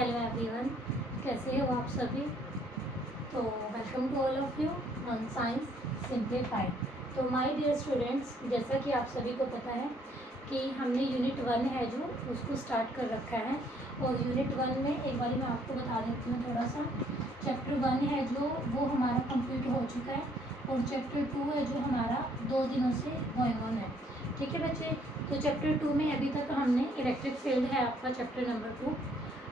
Hello everyone, कैसे हो आप सभी। तो welcome to all of you on science simplified. तो माय डियर स्टूडेंट्स, जैसा कि आप सभी को पता है कि हमने यूनिट 1 है जो उसको स्टार्ट कर रखा है। और यूनिट 1 में एक बार मैं आपको बता देती हूँ थोड़ा सा। चैप्टर 1 है जो वो हमारा कंप्लीट हो चुका है और चैप्टर 2 है जो हमारा 2 दिनों से गोइंग ऑन है। ठीक है बच्चे। तो चैप्टर 2 में अभी तक हमने इलेक्ट्रिक फील्ड है आपका चैप्टर नंबर 2।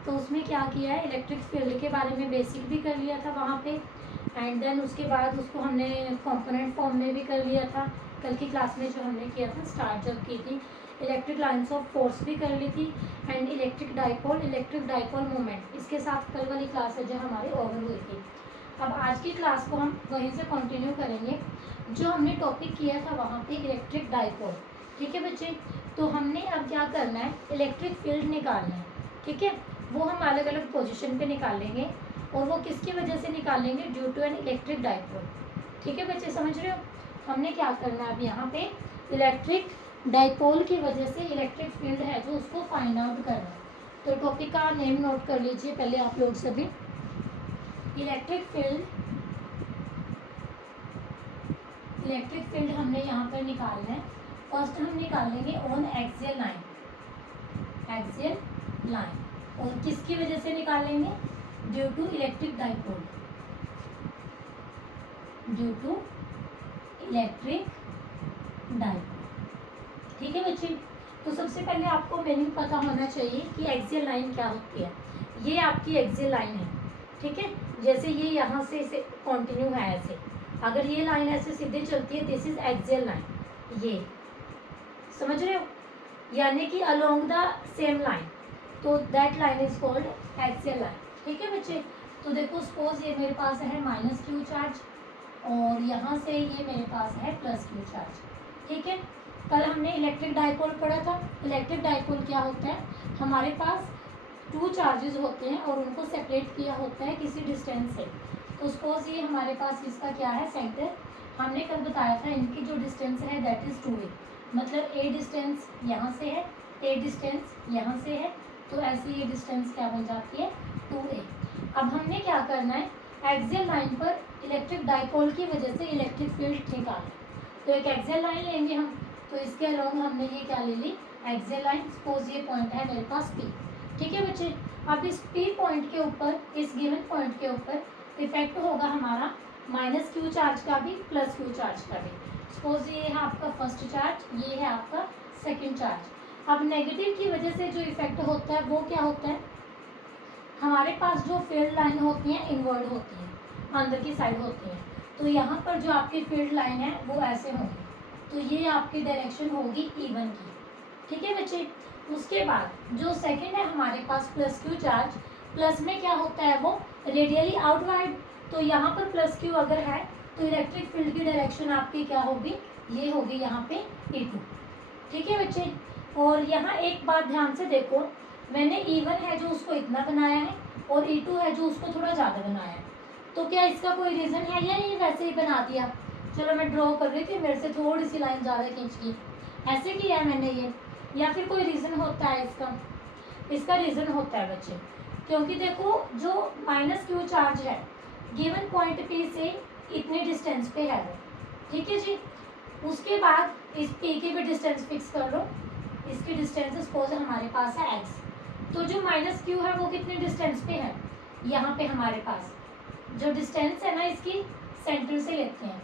तो उसमें क्या किया है, इलेक्ट्रिक फील्ड के बारे में बेसिक भी कर लिया था वहाँ पे। एंड देन उसके बाद उसको हमने कंपोनेंट फॉर्म में भी कर लिया था। कल की क्लास में जो हमने किया था स्टार्ट जब की थी, इलेक्ट्रिक लाइंस ऑफ फोर्स भी कर ली थी। एंड इलेक्ट्रिक डाइपोल मोमेंट, इसके साथ कल वाली क्लास है जो हमारी ओवर हुई थी। अब आज की क्लास को हम वहीं से कंटिन्यू करेंगे जो हमने टॉपिक किया था वहाँ पे, इलेक्ट्रिक डाइपोल। ठीक है बच्चे। तो हमने अब क्या करना है, इलेक्ट्रिक फील्ड निकालना है। ठीक है, वो हम अलग अलग पोजीशन पे निकालेंगे और वो किसकी वजह से निकालेंगे, due to an electric dipole. ठीक है बच्चे, समझ रहे हो। हमने क्या करना है अब यहाँ पे, इलेक्ट्रिक डाइपोल की वजह से इलेक्ट्रिक फील्ड है जो उसको फाइंड आउट करना है। तो टॉपिक का नेम नोट कर लीजिए पहले आप लोग सभी। इलेक्ट्रिक फील्ड हमने यहाँ पर निकालना है। फर्स्ट हम निकालेंगे ऑन एक्सियल लाइन। और किसकी वजह से निकालेंगे, ड्यू टू इलेक्ट्रिक डाइपोल। ठीक है बच्चे। तो सबसे पहले आपको मीनिंग पता होना चाहिए कि एक्सियल लाइन क्या होती है। ये आपकी एक्सियल लाइन है। ठीक है, जैसे ये यहाँ से इसे कंटिन्यू है ऐसे, अगर ये लाइन ऐसे सीधे चलती है, दिस इज एक्सियल लाइन। ये समझ रहे हो, यानी कि अलोंग द सेम लाइन, तो that line is called axial line. ठीक है बच्चे। तो देखो सपोज ये मेरे पास है माइनस क्यू चार्ज और यहाँ से ये मेरे पास है प्लस क्यू चार्ज। ठीक है, कल हमने इलेक्ट्रिक डाइपोल पढ़ा था। इलेक्ट्रिक डाइपोल क्या होता है, हमारे पास 2 चार्जेस होते हैं और उनको सेपरेट किया होता है किसी डिस्टेंस से। तो सपोज ये हमारे पास इसका क्या है, सेंटर। हमने कल बताया था इनकी जो डिस्टेंस है दैट इज 2a, मतलब ए डिस्टेंस यहाँ से है, ए डिस्टेंस यहाँ से है, तो ऐसे ये डिस्टेंस क्या बन जाती है, 2a। अब हमने क्या करना है, एक्सियल लाइन पर इलेक्ट्रिक डाइपोल की वजह से इलेक्ट्रिक फील्ड निकालना। तो एक एक्सियल लाइन लेंगे हम, तो इसके अलोंग हमने ये क्या ले ली, एक्सियल लाइन। सपोज ये पॉइंट है मेरे पास P। ठीक है बच्चे। अब इस P पॉइंट के ऊपर, इस गिवन पॉइंट के ऊपर इफेक्ट होगा हमारा माइनस क्यू चार्ज का भी, प्लस क्यू चार्ज का भी। सपोज ये है आपका फर्स्ट चार्ज, ये है आपका सेकेंड चार्ज। अब नेगेटिव की वजह से जो इफेक्ट होता है वो क्या होता है, हमारे पास जो फील्ड लाइन होती है इनवर्ड होती है, अंदर की साइड होती है। तो यहाँ पर जो आपकी फील्ड लाइन है वो ऐसे होगी, तो ये आपकी डायरेक्शन होगी E1 की। ठीक है बच्चे। उसके बाद जो सेकंड है हमारे पास प्लस क्यू चार्ज, प्लस में क्या होता है वो रेडियली आउटवर्ड। तो यहाँ पर प्लस क्यू अगर है तो इलेक्ट्रिक फील्ड की डायरेक्शन आपकी क्या होगी, ये होगी यहाँ पे E2। ठीक है बच्चे। और यहाँ एक बात ध्यान से देखो, मैंने E1 है जो उसको इतना बनाया है और E2 है जो उसको थोड़ा ज़्यादा बनाया है। तो क्या इसका कोई रीज़न है या ये वैसे ही बना दिया, चलो मैं ड्रॉ कर रही थी, मेरे से थोड़ी सी लाइन ज़्यादा खींच की, ऐसे किया है मैंने ये, या फिर कोई रीज़न होता है इसका। इसका रीज़न होता है बच्चे, क्योंकि देखो जो माइनस क्यू चार्ज है गिवन पॉइंट P से इतने डिस्टेंस पे है वो। ठीक है जी। उसके बाद इस P की भी डिस्टेंस फिक्स कर लो, इसकी डिस्टेंस सपोज हमारे पास है x। तो जो माइनस क्यू है वो कितने डिस्टेंस पे है, यहाँ पे हमारे पास जो डिस्टेंस है ना इसकी सेंटर से लेते हैं,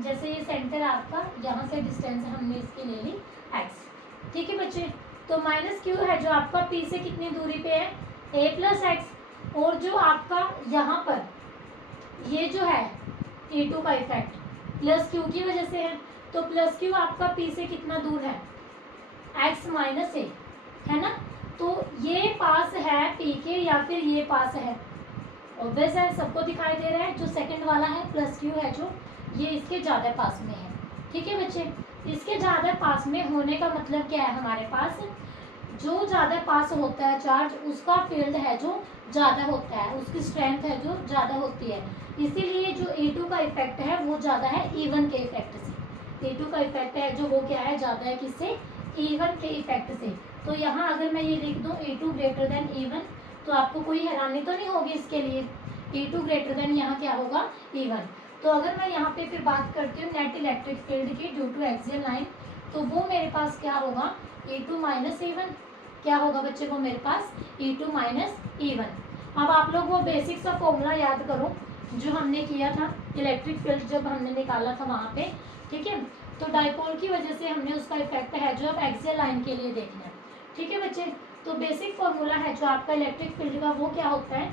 जैसे ये सेंटर आपका, यहाँ से डिस्टेंस हमने इसकी ले ली x। ठीक है बच्चे। तो माइनस क्यू है जो आपका P से कितनी दूरी पे है, a प्लस एक्स। और जो आपका यहाँ पर ये जो है E2 का इफेक्ट प्लस क्यू की वजह से है, तो प्लस क्यू आपका P से कितना दूर है, x माइनस ए, है ना। तो ये पास है P के या फिर ये पास है, ऑब्वियस है सबको दिखाई दे रहा है। जो सेकंड वाला है प्लस क्यू है जो, ये इसके ज़्यादा पास में है। ठीक है बच्चे। इसके ज़्यादा पास में होने का मतलब क्या है, हमारे पास जो ज़्यादा पास होता है चार्ज उसका फील्ड है जो ज़्यादा होता है, उसकी स्ट्रेंथ है जो ज़्यादा होती है। इसीलिए जो E2 का इफेक्ट है वो ज़्यादा है E1 के इफेक्ट से। E2 का इफेक्ट है जो वो क्या है, ज़्यादा है किससे, E1 के इफेक्ट से। तो यहाँ अगर मैं ये लिख दूँ E2 ग्रेटर देन E1, तो आपको कोई हैरानी तो नहीं होगी इसके लिए। E2 ग्रेटर देन यहाँ क्या होगा E1। तो अगर मैं यहाँ पे फिर बात करती हूँ नेट इलेक्ट्रिक फील्ड की ड्यू टू एक्सियल लाइन, तो वो मेरे पास क्या होगा E2 माइनस E1। क्या होगा बच्चे वो मेरे पास E2 माइनस E1। अब आप लोग वो बेसिक सा फॉर्मूला याद करो जो हमने किया था इलेक्ट्रिक फील्ड जब हमने निकाला था वहाँ पे, ठीक है। तो डाइपोल की वजह से हमने उसका इफेक्ट है जो अब एक्सियल लाइन के लिए देखना है, ठीक है बच्चे। तो बेसिक फॉर्मूला है जो आपका इलेक्ट्रिक फील्ड का वो क्या होता है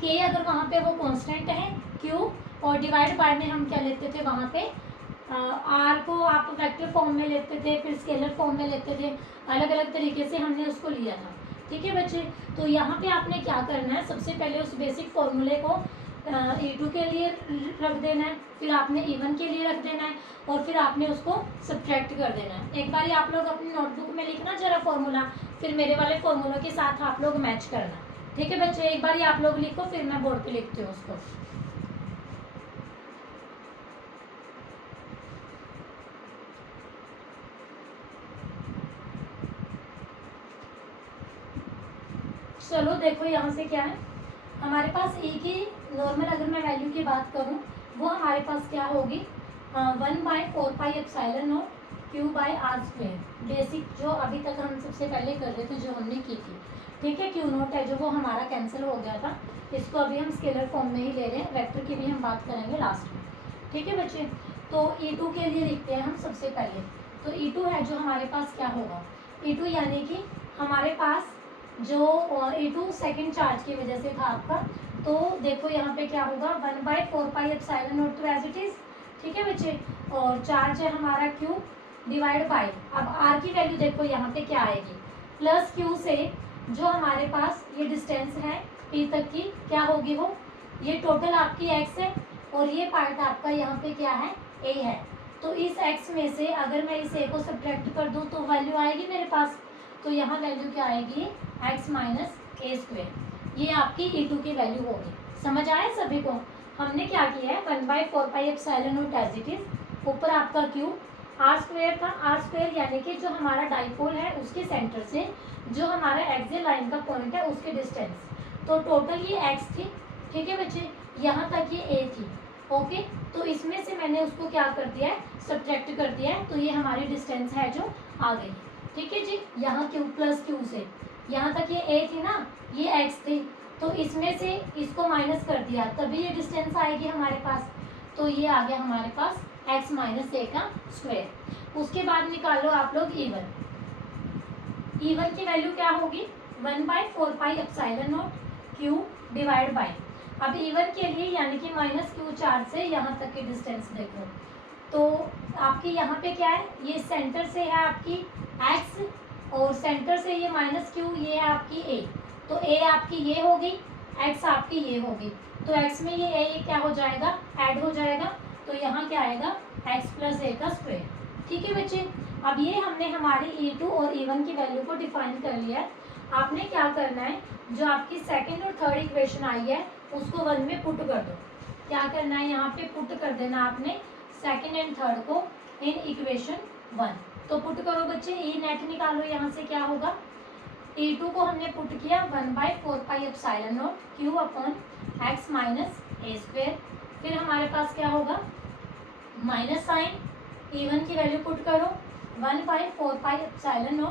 कि अगर वहाँ पे वो कांस्टेंट है Q और डिवाइड बाय में हम क्या लेते थे वहाँ पे R को आप वेक्टर फॉर्म में लेते थे, फिर स्केलर फॉर्म में लेते थे, अलग अलग तरीके से हमने उसको लिया था, ठीक है बच्चे। तो यहाँ पे आपने क्या करना है, सबसे पहले उस बेसिक फॉर्मूले को E2 के लिए रख देना है, फिर आपने E1 के लिए रख देना है, और फिर आपने उसको सब्ट्रैक्ट कर देना है। एक बार आप लोग अपनी नोटबुक में लिखना जरा फॉर्मूला, फिर मेरे वाले फॉर्मूलों के साथ आप लोग मैच करना, ठीक है बच्चे। एक बार आप लोग लिखो, फिर मैं बोर्ड पे लिखती हूँ उसको। चलो देखो यहाँ से क्या है हमारे पास E की नॉर्मल, अगर मैं वैल्यू की बात करूँ वो हमारे पास क्या होगी 1/4πε0 Q/r²। बेसिक जो अभी तक हम सबसे पहले कर रहे थे जो हमने की थी, ठीक है। Q0 है जो वो हमारा कैंसिल हो गया था, इसको अभी हम स्केलर फॉर्म में ही ले रहे हैं, वेक्टर की भी हम बात करेंगे लास्ट में, ठीक है बच्चे। तो E2 के लिए लिखते हैं हम सबसे पहले। तो E2 है जो हमारे पास क्या होगा E2 यानी कि हमारे पास जो E2 सेकेंड चार्ज की वजह से था आपका, तो देखो यहाँ पे क्या होगा 1/4πε0 तो एज इट इज, ठीक है बच्चे। और चार्ज है हमारा Q डिवाइड बाय, अब R की वैल्यू देखो यहाँ पे क्या आएगी प्लस Q से जो हमारे पास ये डिस्टेंस है P तक की क्या होगी वो, ये टोटल आपकी X है और ये पार्ट आपका यहाँ पे क्या है A है। तो इस X में से अगर मैं इस A को सब्ट्रैक्ट कर दूँ तो वैल्यू आएगी मेरे पास, तो यहाँ वैल्यू क्या आएगी x माइनस A²। ये आपकी E2 की वैल्यू होगी। समझ आया सभी को। हमने क्या किया है 1/4πε0 एज इट इज, ऊपर आपका Q R² था, R² यानी कि जो हमारा डाइपोल है उसके सेंटर से जो हमारा एक्सियल लाइन का पॉइंट है उसके डिस्टेंस, तो टोटल ये x थी, ठीक है बच्चे। यहाँ तक ये A थी, ओके। तो इसमें से मैंने उसको क्या कर दिया है सब्ट्रैक्ट कर दिया है, तो ये हमारी डिस्टेंस है जो आ गई, ठीक है जी। यहाँ Q प्लस Q से यहाँ तक ये A थी ना, ये X थी, तो इसमें से इसको माइनस कर दिया तभी ये डिस्टेंस आएगी हमारे पास, तो ये आ गया हमारे पास x माइनस A²। उसके बाद निकालो आप लोग E1। E1 की वैल्यू क्या होगी 1/4πε0 Q डिवाइड बाय, अब E1 के लिए यानी कि माइनस Q चार्ज से यहाँ तक की डिस्टेंस देखो, तो आपकी यहाँ पे क्या है ये सेंटर से है आपकी x और सेंटर से ये माइनस Q, ये है आपकी A, तो A आपकी ये होगी, x आपकी ये होगी, तो x में ये A क्या हो जाएगा ऐड हो जाएगा, तो यहाँ क्या आएगा x प्लस A², ठीक है बच्चे। अब ये हमने हमारी E2 और E1 की वैल्यू को डिफाइन कर लिया है। आपने क्या करना है जो आपकी सेकंड और थर्ड इक्वेशन आई है उसको 1 में पुट कर दो। क्या करना है यहाँ पे पुट कर देना आपने सेकंड एंड थर्ड को इन इक्वेशन 1। तो पुट करो बच्चे, E नेट निकालो, यहाँ से क्या होगा E2 को हमने पुट किया 1/4πε0 Q/x माइनस A², फिर हमारे पास क्या होगा माइनस साइन, E1 की वैल्यू पुट करो 1/4πε0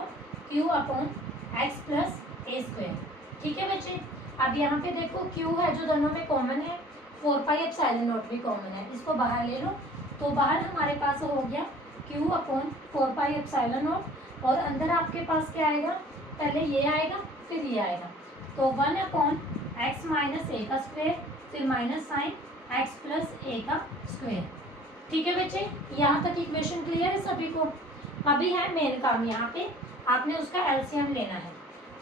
Q/x प्लस A², ठीक है बच्चे। अब यहाँ पे देखो Q है जो दोनों में कॉमन है, 4πε0 भी कॉमन है, इसको बाहर ले लो, तो बाहर हमारे पास हो गया Q/4πε0 और अंदर आपके पास क्या आएगा पहले ये आएगा फिर ये आएगा, तो 1/x माइनस A², फिर minus sign x plus A², ठीक है बच्चे। यहाँ तक इक्वेशन क्लियर है सभी को। अभी है मेन काम, यहाँ पे आपने उसका एलसीएम लेना है,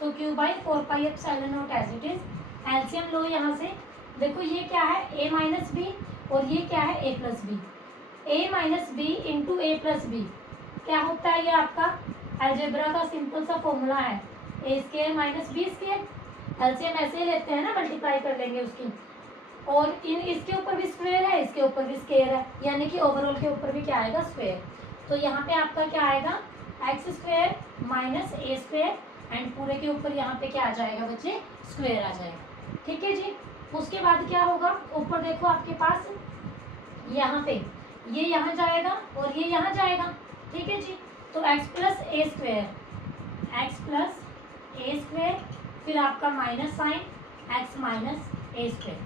तो Q/4πε0 as it is, LCM लो यहाँ से। देखो ये क्या है A माइनस बी और ये क्या है A plus B, A minus B into A plus B क्या होता है, ये आपका अलजेब्रा का सिंपल सा फॉर्मूला है A² माइनस B²। एलसीएम ऐसे ही लेते हैं ना, मल्टीप्लाई कर लेंगे उसकी, और इन इसके ऊपर भी स्क्वायर है इसके ऊपर भी स्क्वायर है, यानी कि ओवरऑल के ऊपर भी क्या आएगा स्क्वायर। तो यहाँ पे आपका क्या आएगा x² माइनस A² एंड पूरे के ऊपर यहाँ पे क्या आ जाएगा बच्चे, स्क्वायर आ जाएगा। ठीक है जी। उसके बाद क्या होगा, ऊपर देखो आपके पास यहाँ पे ये यहाँ जाएगा और ये यहाँ जाएगा। ठीक है जी। तो x plus a square, x plus a square, फिर आपका minus sign x minus a square.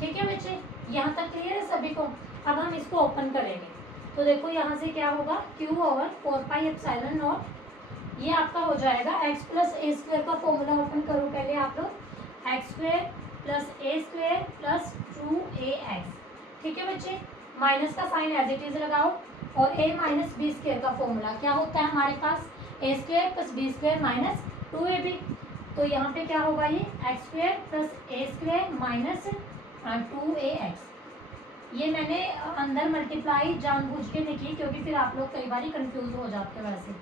ठीक है बच्चे, यहाँ तक क्लियर है सभी को। अब हम इसको ओपन करेंगे तो देखो यहाँ से क्या होगा, q over 4 pi epsilon naught, ये आपका हो जाएगा x प्लस ए स्क्वायर का फॉर्मूला ओपन करो पहले आप लोग, x square plus a square plus 2ax। ठीक है बच्चे, माइनस का साइन एज इट इज लगाओ और a माइनस बी स्क्वायर का फॉर्मूला क्या होता है हमारे पास, a square plus b square minus 2ab। तो यहाँ पे क्या होगा, ये x square plus a square minus 2ax। ये मैंने अंदर मल्टीप्लाई जानबूझ के नहीं की क्योंकि फिर आप लोग कई बार कंफ्यूज हो जाते हैं वैसे।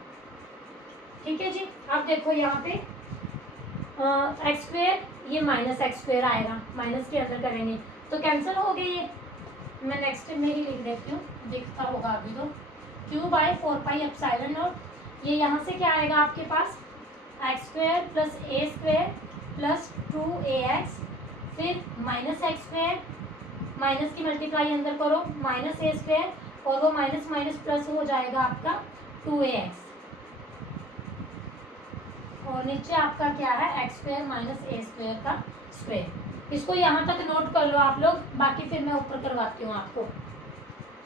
ठीक है जी। अब देखो यहाँ पे एक्स स्क्वायर, ये माइनस एक्स स्क्वायर आएगा, माइनस के अंदर करेंगे तो कैंसिल हो गई ये। मैं नेक्स्ट में ही लिख देती हूँ, दिखता होगा अभी तो, q by 4 pi epsilon naught, ये यहाँ से क्या आएगा आपके पास, x square plus a square plus 2ax, फिर माइनस एक्स स्क्वायर, माइनस की मल्टीप्लाई अंदर करो, माइनस ए स्क्वायर और वो माइनस माइनस प्लस हो जाएगा आपका 2ax, और नीचे आपका क्या है, x square minus a square का स्क्वायर। इसको यहाँ तक नोट कर लो आप लोग, बाकी फिर मैं ऊपर करवाती हूँ आपको।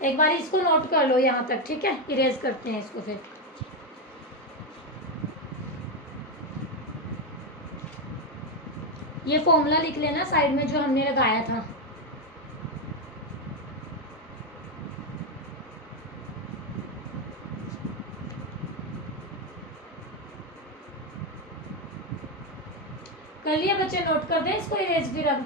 एक बार इसको नोट कर लो यहाँ तक, ठीक है, इरेज करते हैं इसको फिर। ये फॉर्मूला लिख लेना साइड में जो हमने लगाया था। कर लिया बच्चे, नोट कर दे इसको, इरेज फिर अब।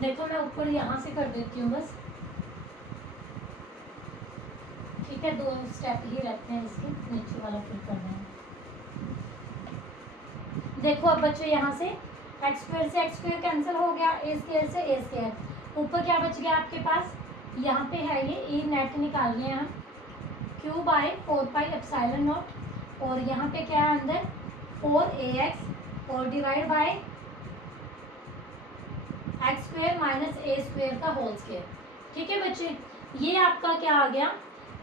देखो मैं ऊपर यहाँ से कर देती हूँ बस, ठीक है, 2 स्टेप ही रहते हैं इसके, नीचे वाला फिर करना है। देखो अब बच्चे यहाँ से एक्स स्क्वायर से एक्स स्क्वायर कैंसिल हो गया, ए स्क्वायर से ए स्क्वायर, ऊपर क्या बच गया आपके पास, यहाँ पे है ये नेट निकाल रहे हैं हम, q by 4 pi epsilon naught, और यहाँ पे क्या है अंदर 4ax और divide by x square minus a square का होल स्क्वायर। ठीक है बच्चे, ये आपका क्या आ गया,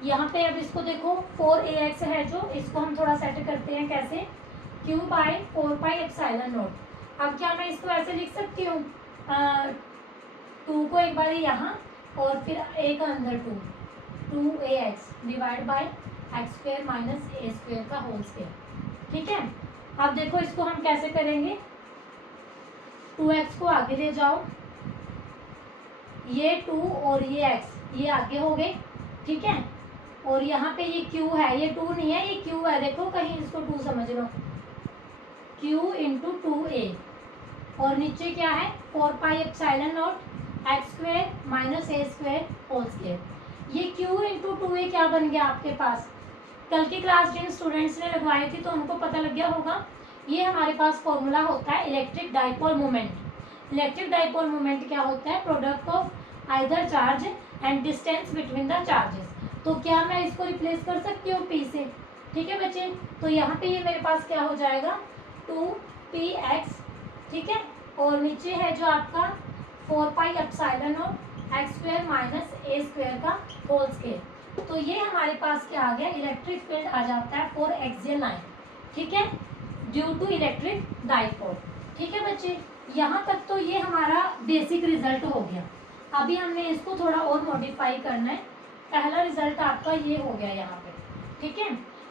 यहाँ पे अब इसको देखो 4ax है जो, इसको हम थोड़ा सेट करते हैं कैसे, q by 4 pi epsilon naught. अब क्या मैं इसको ऐसे लिख सकती हूँ, 2 को एक बार यहाँ और फिर एक अंदर 2ax divide by x square minus a square का होल स्क्वायर। ठीक है, अब देखो इसको हम कैसे करेंगे, 2x को आगे ले जाओ, ये 2 और ये x ये आगे हो गए। ठीक है, और यहाँ पे ये q है, ये 2 नहीं है, ये q है, देखो कहीं इसको 2 समझ लो, q इंटू 2a, और नीचे क्या है 4 pi epsilon naught x square minus a square whole square. ये q इंटू 2a क्या बन गया आपके पास, कल की क्लास जिन स्टूडेंट्स ने लगवाई थी तो उनको पता लग गया होगा, ये हमारे पास फॉर्मूला होता है electric dipole moment. Electric dipole moment क्या होता है, product of either charge and distance between the charges. तो क्या मैं इसको रिप्लेस कर सकती हूँ p से। ठीक है बच्चे, तो यहाँ पे ये मेरे पास क्या हो जाएगा 2px। ठीक है, और नीचे है जो आपका 4 pi epsilon naught x square minus a square का होल स्क्वायर। तो ये हमारे पास क्या आ गया, इलेक्ट्रिक फील्ड आ जाता है फॉर एक्सियल लाइन। ठीक है, ड्यू टू इलेक्ट्रिक डाइपोल। ठीक है बच्चे, यहाँ तक तो ये हमारा बेसिक रिजल्ट हो गया। अभी हमने इसको थोड़ा और मॉडिफाई करना है। पहला रिजल्ट आपका ये हो गया यहाँ पे। ठीक है,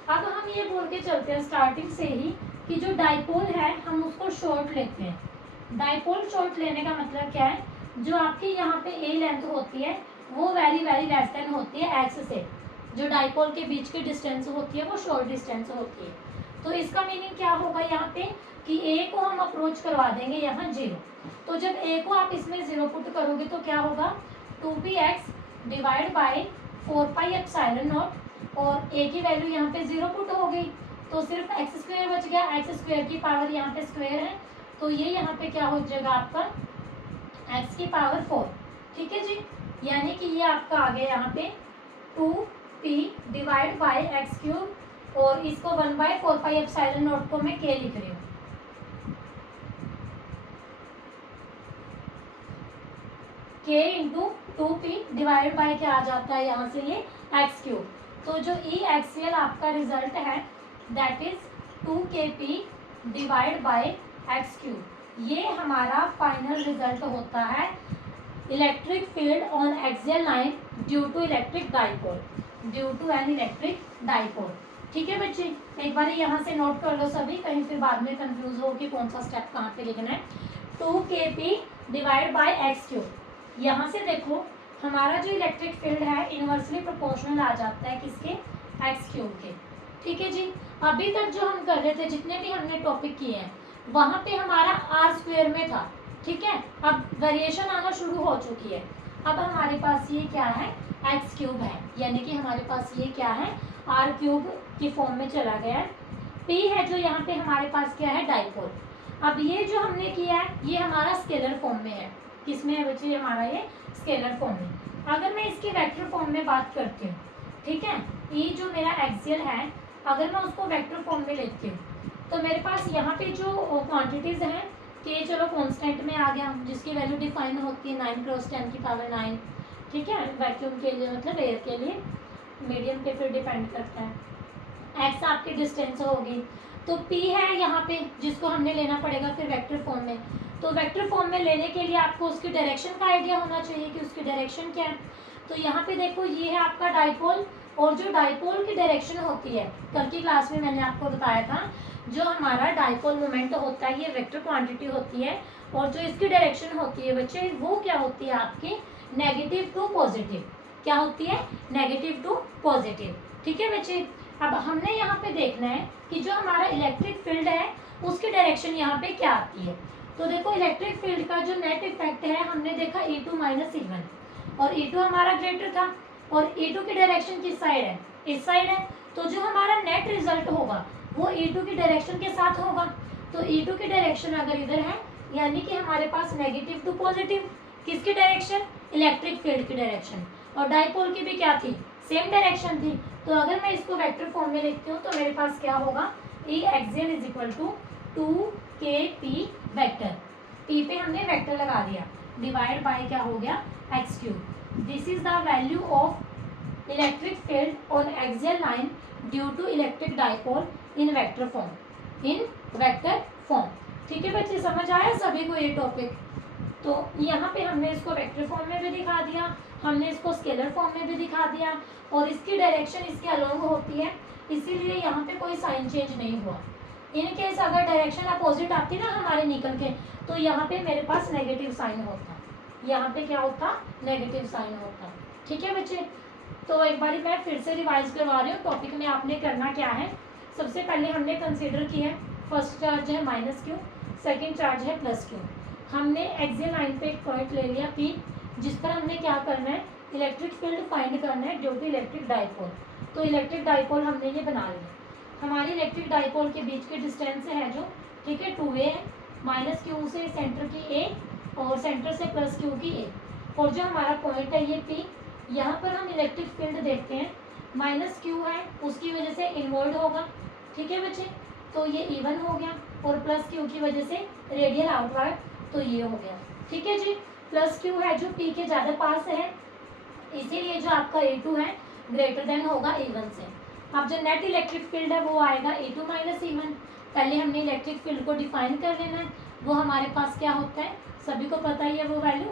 अब हम ये बोल के चलते हैं स्टार्टिंग से ही कि जो डाइपोल है हम उसको शॉर्ट लेते हैं। डाइपोल शॉर्ट लेने का मतलब क्या है, जो आपकी यहाँ पे ए लेंथ होती है वो वेरी लेस देन होती है एक्स से, जो डाइपोल के बीच की डिस्टेंस होती है वो शॉर्ट डिस्टेंस होती है। तो इसका मीनिंग क्या होगा यहाँ पे कि ए को हम अप्रोच करवा देंगे यहाँ 0। तो जब ए को आप इसमें 0 पुट करोगे तो क्या होगा 2px divide by 4 pi epsilon naught, और ए की वैल्यू यहाँ पे 0 पुट हो गई तो सिर्फ एक्स स्क्वायर बच गया। एक्स स्क्वायर की पावर यहाँ पे स्क्वायर है तो ये यहाँ पे क्या हो जाएगा आपका एक्स की पावर 4। ठीक है जी, यानी कि ये आपका आ गया यहाँ पे 2p divide by x cube, और इसको 1/4πε0 को मैं k लिख रही हूँ। k into 2p divide by क्या आ जाता है यहाँ से, ये एक्स क्यूब। तो जो ई एक्सियल आपका रिजल्ट है that is 2kp divide by x cube. ये हमारा फाइनल रिजल्ट होता है electric field on axial line due to electric dipole, due to an electric dipole. ठीक है बच्चे, एक बार यहाँ से नोट कर लो सभी, कहीं फिर बाद में कंफ्यूज हो कि कौन सा स्टेप कहाँ पे लिखना है। 2kp divide by x cube, यहाँ से देखो हमारा जो इलेक्ट्रिक फील्ड है इनवर्सली प्रोपोर्शनल आ जाता है किसके, एक्स क्यूब के। ठीक है जी, अभी तक जो हम कर रहे थे, जितने भी हमने टॉपिक किए हैं, वहाँ पे हमारा आर स्क्वायर में था। ठीक है, अब वेरिएशन आना शुरू हो चुकी है। अब हमारे पास ये क्या है, एक्स क्यूब है, यानी कि हमारे पास ये क्या है, आर क्यूब की फॉर्म में चला गया है। पी है जो यहाँ पे हमारे पास क्या है, डाइपोल। अब ये जो हमने किया है ये हमारा स्केलर फॉर्म में है। किसमें है बच्चे, हमारा ये स्केलर फॉर्म में। अगर मैं इसकी वेक्टर फॉर्म में बात करती हूँ, ठीक है, ये जो मेरा एक्सियल है अगर मैं उसको वेक्टर फॉर्म में लेती हूँ तो मेरे पास यहाँ पे जो क्वांटिटीज़ हैं कि चलो कांस्टेंट में आ गया, जिसकी वैल्यू डिफाइन होती है 9 × 10⁻⁹। ठीक है, वैक्यूम के लिए मतलब एयर के लिए, मीडियम पे फिर डिपेंड करता है। एक्स आपकी डिस्टेंस होगी, तो पी है यहाँ पे जिसको हमने लेना पड़ेगा फिर वेक्टर फॉर्म में। तो वेक्टर फॉर्म में लेने के लिए आपको उसकी डायरेक्शन का आइडिया होना चाहिए कि उसकी डायरेक्शन क्या है। तो यहाँ पे देखो ये है आपका डाइपोल, और जो डाइपोल की डायरेक्शन होती है, कल की क्लास में मैंने आपको बताया था, जो हमारा डाइपोल मोमेंट होता है ये वेक्टर क्वांटिटी होती है, और जो इसकी डायरेक्शन होती है बच्चे वो क्या होती है आपकी, नेगेटिव टू पॉजिटिव। क्या होती है, नेगेटिव टू पॉजिटिव। ठीक है बच्चे, अब हमने यहाँ पे देखना है कि जो हमारा इलेक्ट्रिक फील्ड है उसकी डायरेक्शन यहाँ पे क्या आती है। तो देखो इलेक्ट्रिक फील्ड का जो नेट इफेक्ट है हमने देखा E2 - E1, और E2 हमारा ग्रेटर था, और E2 की डायरेक्शन किस साइड है, इस साइड है। तो जो हमारा नेट रिजल्ट होगा वो E2 की डायरेक्शन के साथ होगा। तो E2 की डायरेक्शन अगर इधर है यानी कि हमारे पास नेगेटिव टू पॉजिटिव, किसकी डायरेक्शन, इलेक्ट्रिक फील्ड की डायरेक्शन। और डाइपोल की भी क्या थी, सेम डायरेक्शन थी। तो अगर मैं इसको वेक्टर फॉर्म में लिखती हूँ तो मेरे पास क्या होगा, E axial is equal to 2kp vector, p पे हमने वेक्टर लगा दिया, डिवाइड बाय क्या हो गया, x cube. This is the value of electric field on axial line due to electric dipole in vector form, in vector form. ठीक है बच्चे, समझ आया सभी को ये टॉपिक। तो यहाँ पे हमने इसको वेक्टर फॉर्म में भी दिखा दिया, हमने इसको स्केलर फॉर्म में भी दिखा दिया, और इसकी डायरेक्शन इसके अलोंग होती है, इसीलिए यहाँ पे कोई साइन चेंज नहीं हुआ। इन केस अगर डायरेक्शन अपोजिट आती ना हमारे निकल के, तो यहाँ पे मेरे पास नेगेटिव साइन होता, यहाँ पे क्या होता, नेगेटिव साइन होता। ठीक है बच्चे, तो एक बार मैं फिर से रिवाइज करवा रही हूँ। टॉपिक में आपने करना क्या है, सबसे पहले हमने कंसिडर किया है फर्स्ट चार्ज है -q, सेकेंड चार्ज है +q। हमने एक्सियल लाइन पे एक पॉइंट ले लिया P, जिस पर हमने क्या करना है, इलेक्ट्रिक फील्ड फाइंड करना है ड्यू टू इलेक्ट्रिक डाइपोल। तो इलेक्ट्रिक डाइपोल हमने ये बना लिया, हमारी इलेक्ट्रिक डाइपोल के बीच की डिस्टेंस है जो, ठीक है, 2a है, -q से सेंटर की a और सेंटर से +q की a, और जो हमारा पॉइंट है ये P। यहाँ पर हम इलेक्ट्रिक फील्ड देखते हैं, -q है उसकी वजह से इनवर्ड होगा। ठीक है बच्चे, तो ये E1 हो गया, और +q की वजह से रेडियल आउटवर्ड, तो ये हो गया। ठीक है जी, +q है जो P के ज़्यादा पास है, इसीलिए जो आपका E2 है ग्रेटर देन होगा E1 से। अब जो नेट इलेक्ट्रिक फील्ड है वो आएगा E2 - E1। पहले हमने इलेक्ट्रिक फील्ड को डिफाइन कर लेना है, वो हमारे पास क्या होता है, सभी को पता ही है वो value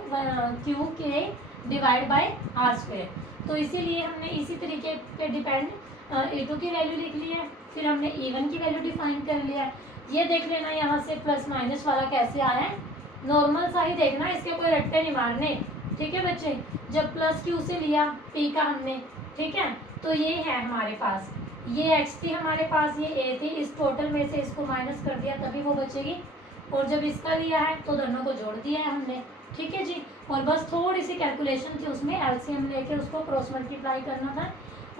QK divide by r²। तो इसीलिए हमने इसी तरीके पे डिपेंड E2 की वैल्यू लिख ली है, फिर हमने E1 की वैल्यू डिफाइन कर लिया है। ये देख लेना यहाँ से प्लस माइनस वाला कैसे आया है, नॉर्मल सा ही देखना, इसके कोई रट्टे नहीं मारने। ठीक है बच्चे, जब +q से लिया P का हमने, ठीक है, तो ये है हमारे पास, ये x थी हमारे पास, ये a थी, इस टोटल में से इसको माइनस कर दिया तभी वो बचेगी, और जब इसका लिया है तो दोनों को जोड़ दिया है हमने। ठीक है जी, और बस थोड़ी सी कैलकुलेशन थी उसमें, एलसीएम लेके उसको क्रॉस मल्टीप्लाई करना था।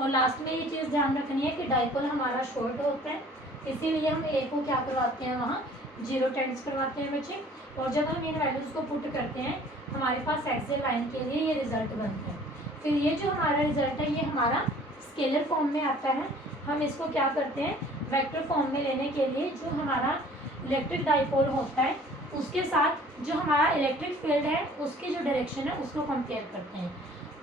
और लास्ट में ये चीज़ ध्यान रखनी है कि डाइपोल हमारा शॉर्ट होता है, इसीलिए हम a को क्या करवाते हैं, वहाँ 0 टेंस करवाते हैं बच्चे। और जब हम इन वैल्यूज़ को पुट करते हैं हमारे पास एक्सियल लाइन के लिए ये रिजल्ट बनता है। बनते हैं। फिर ये जो हमारा रिजल्ट है ये हमारा स्केलर फॉर्म में आता है। हम इसको क्या करते हैं, वेक्टर फॉर्म में लेने के लिए जो हमारा इलेक्ट्रिक डाइपोल होता है उसके साथ जो हमारा इलेक्ट्रिक फील्ड है उसकी जो डायरेक्शन है उसको कंपेयर करते हैं।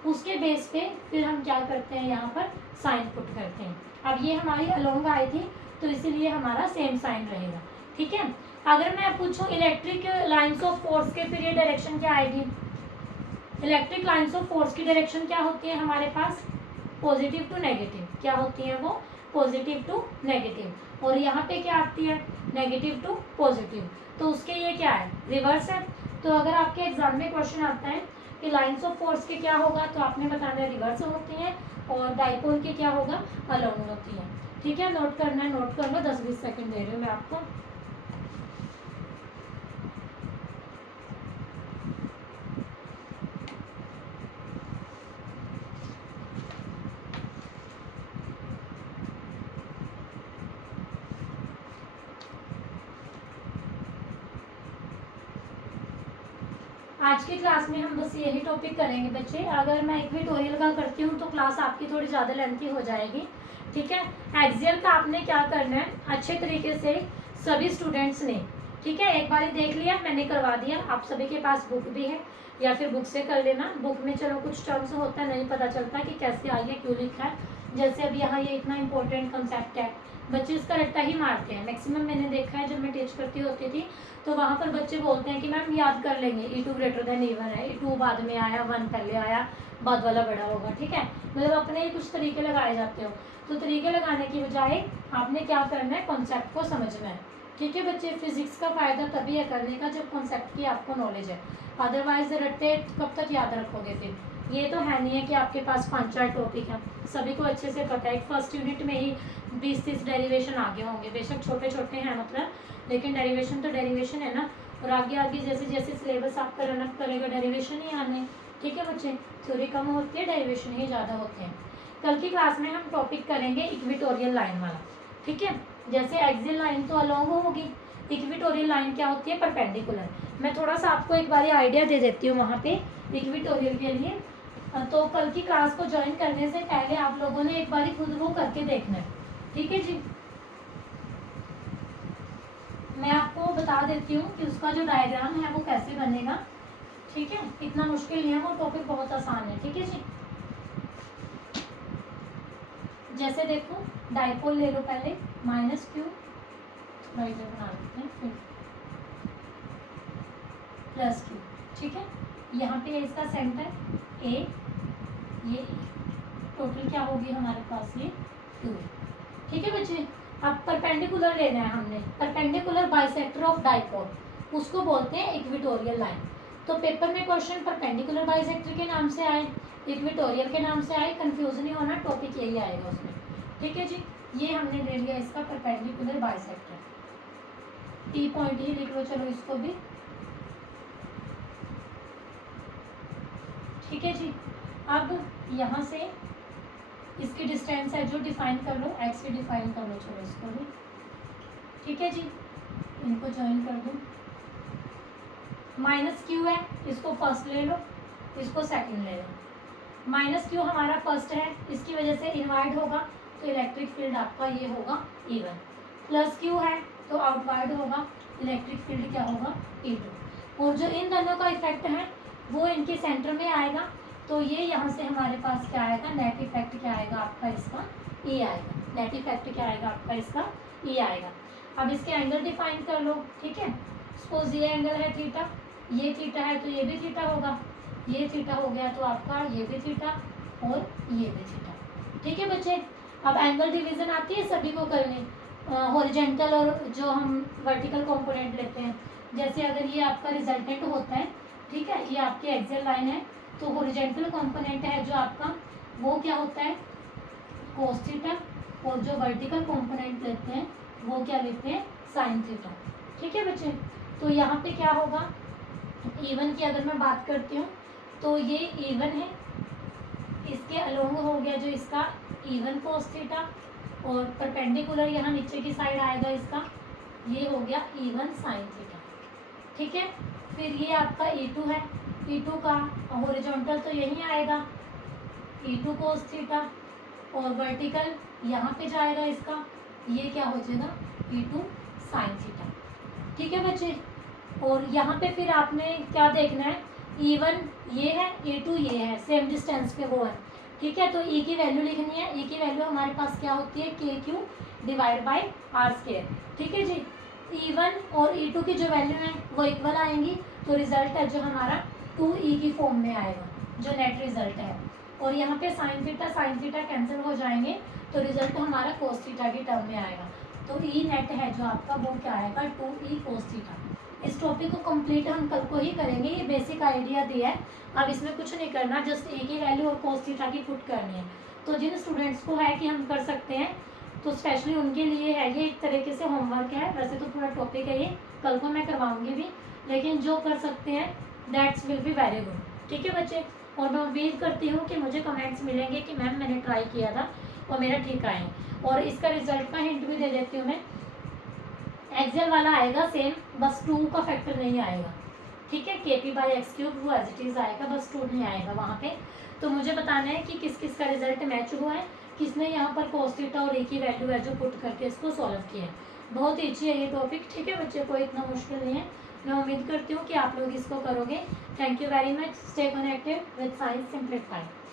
उसके बेस पे फिर हम क्या करते हैं, यहाँ पर साइन पुट करते हैं। अब ये हमारी अलोंग आई थी तो इसीलिए हमारा सेम साइन रहेगा। ठीक है, अगर मैं पूछूं इलेक्ट्रिक लाइंस ऑफ फोर्स के, फिर ये डायरेक्शन क्या आएगी। इलेक्ट्रिक लाइंस ऑफ फोर्स की डायरेक्शन क्या होती है हमारे पास, पॉजिटिव टू नेगेटिव। क्या होती है वो, पॉजिटिव टू नेगेटिव। और यहाँ पे क्या आती है, नेगेटिव टू पॉजिटिव। तो उसके ये क्या है, रिवर्स है। तो अगर आपके एग्जाम में क्वेश्चन आता है कि लाइंस ऑफ फोर्स के क्या होगा, तो आपने बताना है रिवर्स होती हैं, और डाइपोल के क्या होगा, अलोंग होती है। ठीक है, नोट करना है, नोट कर लो, 10-20 सेकंड दे रही हूँ मैं आपको। आज की क्लास में हम बस यही टॉपिक करेंगे बच्चे। अगर मैं इक्वेटोरियल का करती हूँ तो क्लास आपकी थोड़ी ज़्यादा लेंथी हो जाएगी। ठीक है, एक्सियल का आपने क्या करना है, अच्छे तरीके से सभी स्टूडेंट्स ने, ठीक है, एक बार देख लिया, मैंने करवा दिया। आप सभी के पास बुक भी है या फिर बुक से कर लेना। बुक में चलो कुछ टर्म्स होता है, नहीं पता चलता कि कैसे आई है, क्यों लिखा है। जैसे अब यहाँ ये इतना इंपॉर्टेंट कंसेप्ट है, बच्चे इसका रट्टा ही मारते हैं। मैक्सिमम मैंने देखा है जब मैं टीच करती होती थी तो वहाँ पर बच्चे बोलते हैं कि मैम याद कर लेंगे, E2 ग्रेटर देन E1 है, E2 बाद में आया, 1 पहले आया, बाद वाला बड़ा होगा। ठीक है, मतलब अपने ही कुछ तरीके लगाए जाते हो। तो तरीके लगाने की बजाय आपने क्या करना है, कॉन्सेप्ट को समझना है। ठीक है बच्चे, फिजिक्स का फ़ायदा तभी है करने का जब कॉन्सेप्ट की आपको नॉलेज है। अदरवाइज रट्टे कब तक याद रखोगे। फिर ये तो है नहीं है कि आपके पास 5-4 टॉपिक हैं, सभी को अच्छे से पता है। फर्स्ट यूनिट में ही 20-30 डेरिवेशन आगे होंगे, बेशक छोटे छोटे हैं मतलब, लेकिन डेरिवेशन तो डेरिवेशन है ना। और आगे आगे जैसे जैसे सिलेबस आपका रनअप करेगा डेरिवेशन ही आने। ठीक है बच्चे, थ्योरी कम होती है, डेरिवेशन ही ज़्यादा होते हैं। कल की क्लास में हम टॉपिक करेंगे इक्वेटोरियल लाइन वाला। ठीक है, जैसे एक्सियल लाइन तो अलोंग होगी, इक्वेटोरियल लाइन क्या होती है, परपेंडिकुलर। मैं थोड़ा सा आपको एक बार आइडिया दे देती हूँ वहाँ पे इक्वेटोरियल के लिए। तो कल की क्लास को ज्वाइन करने से पहले आप लोगों ने एक बार खुद वो करके देखना है। ठीक है जी, मैं आपको बता देती हूँ कि उसका जो डायग्राम है वो कैसे बनेगा। ठीक है, इतना मुश्किल नहीं है, वो टॉपिक बहुत आसान है। ठीक है जी, जैसे देखो डाइपोल ले लो पहले, -q थोड़ा इधर बना देते हैं, फिर +q। ठीक है, यहाँ पे इसका सेंटर A, ये टोटल क्या होगी हमारे पास, ये 2। ठीक है बच्चे, अब परपेंडिकुलर लेना है हमने, परपेंडिकुलर बाइसेक्टर ऑफ डाइपोल, उसको बोलते हैं इक्वेटोरियल लाइन। तो पेपर में क्वेश्चन परपेंडिकुलर बाइसेक्टर के नाम से आए, इक्वेटोरियल के नाम से आए, कंफ्यूज नहीं होना, टॉपिक यही आएगा उसमें। ठीक है जी, ये हमने ले लिया इसका परपेंडिकुलर बाइसेक्टर, T पॉइंट ही लिख लो, चलो इसको भी। ठीक है जी, अब यहाँ से इसकी डिस्टेंस है जो डिफाइन कर लो, x से डिफाइन कर लो, चलो इसको भी। ठीक है जी, इनको ज्वाइन कर दो। -q है, इसको फर्स्ट ले लो, इसको सेकंड ले लो। -q हमारा फर्स्ट है, इसकी वजह से इनवाइड होगा तो इलेक्ट्रिक फील्ड आपका ये होगा E1। +q है तो आउटवाइड होगा, इलेक्ट्रिक फील्ड क्या होगा, E2। और जो इन दोनों का इफेक्ट है वो इनके सेंटर में आएगा, तो ये यहाँ से हमारे पास क्या आएगा, नेट इफेक्ट क्या आएगा आपका, इसका E आएगा। नेट इफेक्ट क्या आएगा आपका, इसका E आएगा। अब इसके एंगल डिफाइन कर लो। ठीक है, सपोज ये एंगल है थीटा, ये थीटा है तो ये भी थीटा होगा, ये थीटा हो गया तो आपका ये भी थीटा और ये भी थीटा। ठीक है बच्चे, अब एंगल डिवीजन आती है सभी को करनी, हॉरिजेंटल और जो हम वर्टिकल कंपोनेंट लेते हैं। जैसे अगर ये आपका रिजल्टेंट होता है, ठीक है, ये आपकी एक्सियल लाइन है, तो हॉरिजेंटल कंपोनेंट है जो आपका वो क्या होता है, कोस थीटा, और जो वर्टिकल कंपोनेंट लेते हैं वो क्या लेते हैं, साइन थीटा। ठीक है बच्चे, तो यहाँ पे क्या होगा, E1 की अगर मैं बात करती हूँ तो ये E1 है, इसके अलोंग हो गया जो इसका E1 कोस थीटा, और परपेंडिकुलर यहाँ नीचे की साइड आएगा इसका, ये हो गया E1 साइन थीटा। ठीक है, फिर ये आपका E2 है, E2 का हॉरिजॉन्टल तो यही आएगा E2 cos थीटा, और वर्टिकल यहाँ पे जाएगा इसका, ये क्या हो जाएगा E2 sin थीटा। ठीक है बच्चे, और यहाँ पे फिर आपने क्या देखना है, E1 ये है, E2 ये है, सेम डिस्टेंस पे वो है। ठीक है, तो E की वैल्यू लिखनी है। E की वैल्यू हमारे पास क्या होती है, KQ डिवाइड बाई R²। ठीक है जी, E1 और E2 की जो वैल्यू है वो इक्वल आएंगी, तो रिजल्ट है जो हमारा 2E की फॉर्म में आएगा, जो नेट रिजल्ट है। और यहाँ पे साइन थीटा कैंसिल हो जाएंगे, तो रिजल्ट हमारा कोस थीटा की टर्म में आएगा। तो ई नेट है जो आपका वो क्या आएगा 2E कोस थीटा। इस टॉपिक को कंप्लीट हम कल को ही करेंगे, ये बेसिक आइडिया दिया है, अब इसमें कुछ नहीं करना, जस्ट ए की वैल्यू और कोस थीटा की पुट करनी है। तो जिन स्टूडेंट्स को है कि हम कर सकते हैं, तो स्पेशली उनके लिए है ये एक तरीके से होमवर्क है। वैसे तो पूरा टॉपिक है ये, कल को मैं करवाऊंगी भी, लेकिन जो कर सकते हैं that's will be very good. ठीक है बच्चे, और मैं उम्मीद करती हूँ कि मुझे कमेंट्स मिलेंगे कि मैम मैंने ट्राई किया था और मेरा ठीक आए। और इसका रिजल्ट का हिंट भी दे देती हूँ मैं, एक्सेल वाला आएगा सेम, बस 2 का फैक्टर नहीं आएगा। ठीक है, KP/x³ वो एज इट इज़ आएगा, बस 2 नहीं आएगा वहाँ पे। तो मुझे बताना है कि किस किस का रिजल्ट मैच हुआ है, किसने यहाँ पर cos थीटा और A की वैल्यू है जो पुट करके इसको सॉल्व किया है। बहुत ईजी है ये टॉपिक। ठीक है बच्चे, कोई इतना मुश्किल नहीं है। मैं उम्मीद करती हूँ कि आप लोग इसको करोगे। Thank you very much. Stay connected with science simplified.